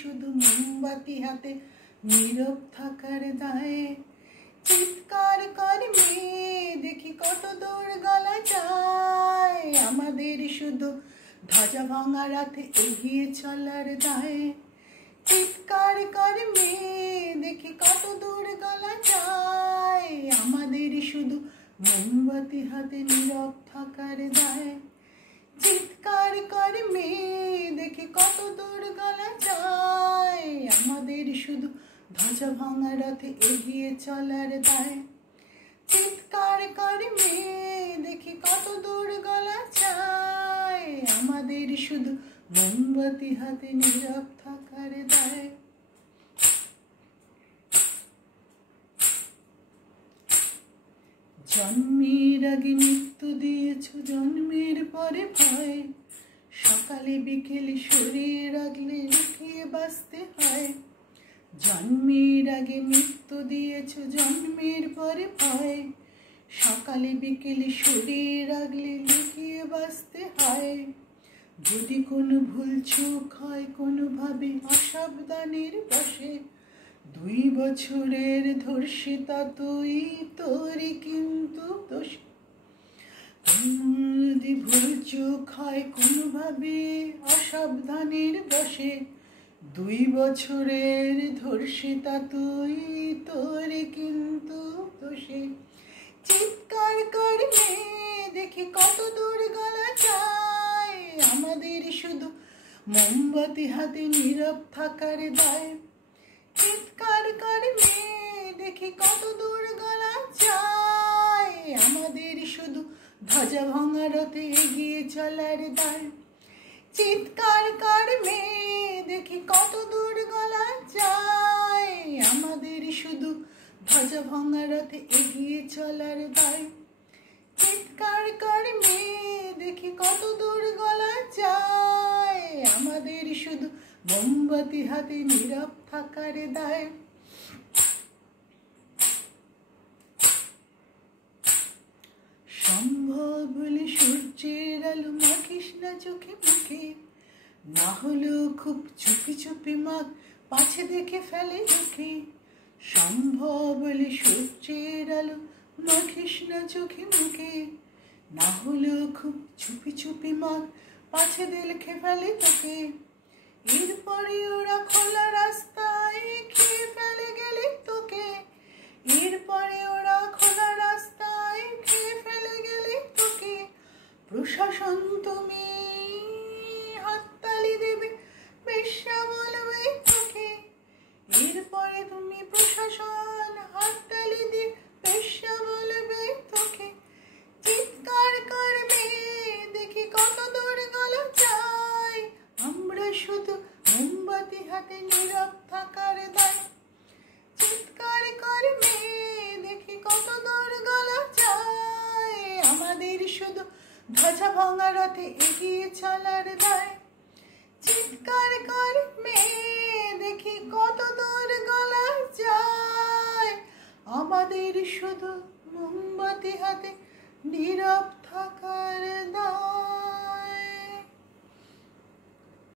শুধু মোমবাতি হাতে নীরব থাকার দায়ে। চিৎকার করে মেয়ে দেখি কত দূর গলা যায়, আমাদের শুধু ধ্বজা ভাঙা রাতে এগিয়ে চলার দায়ে। চিৎকার করে মেয়ে দেখি কত দূর গলা যায়, আমাদের শুধু মোমবাতি হাতে নীরব থাকার দায়ে। চিৎকার করে মেয়ে দেখি কত দূর গলা যায়, আমাদের শুধু ধ্বজা ভাঙা রাতে এগিয়ে চলার দায়ে। চিৎকার করে মেয়ে দেখি কত দূর গলা যায়, আমাদের শুধু মোমবাতি হাতে নীরব থাকার দায়ে। জন্মের আগে মৃত্যু দিয়েছ, জন্মের পরে ভয়, সকালে বিকেলে শরীর রাখলে লুকিয়ে বাঁচতে হয়। জন্মের আগে মৃত্যু দিয়েছ, জন্মের পরে ভয়, সকালে বিকেলে শরীর রাখলে লুকিয়ে বাঁচতে হয়। যদি কোনো ভুল চুক হয় কোনোভাবে অসাবধানের বশে, 2 বছরের ধর্ষিতা তুই, তোরই কিন্তু দোষ। যদি ভুল চুক হয় কোনোভাবে অসাবধানের বশে, 2 বছরের ধর্ষিতা তুই, তোরই কিন্তু দোষে। চিৎকার করে মেয়ে দেখি কত দূর গলা যায়, আমাদের শুধু মোমবাতি হাতে নীরব থাকার দায়ে। চিৎকার করে মেয়ে দেখি কত দূর গলা যায়, আমাদের শুধু ধ্বজা ভাঙা রাতে এগিয়ে চলার দায়ে। চিৎকার করে মেয়ে দেখি কত দূর গলা যায়, আমাদের শুধু ধ্বজা ভাঙা রাতে এগিয়ে চলার দায়ে। চিৎকার করে মেয়ে দেখি কত দূর গলা যায়, আমাদের শুধু মোমবাতি হাতে নীরব থাকার দায়ে। সম্ভব বলে সূর্যের আলো মাখিস না চোখে মুখে, না হলেও খুব চুপি চুপি মাখ, পাছে দেখে ফেলে চোখে। সম্ভব বলে সূর্যের আলো মাখিস না চোখে মুখে, না হলেও খুব চুপি চুপি মাখ, পাছে দেখে ফেলে তোকে। এরপরে ওরা খোলা রাস্তায় খেয়ে ফেলে গেলে তোকে, এরপরে ওরা খোলা রাস্তায় খেয়ে ফেলে গেলে তোকে। প্রশাসন তুমি হাততালি দেবে, বেশ্যা বলবে তোকে। এরপরে তুমি প্রশাসন হাততালি দিয়ে বেশ্যা বলবে তোকে। চিৎকার করবে দেখি কত দূর গলা যায়, আমরা শুধু মোমবাতি হাতে নীরব থাকার দায়ে। চিৎকার করবে দেখি কত দূর গলা যায়, আমাদের শুধু ধ্বজা ভাঙা রাতে এগিয়ে চলার দায়ে। চিৎকার করবে দেখি কত দূর গলা যায়, আমাদের শুধু মোমবাতি হাতে নীরব থাকার দায়ে।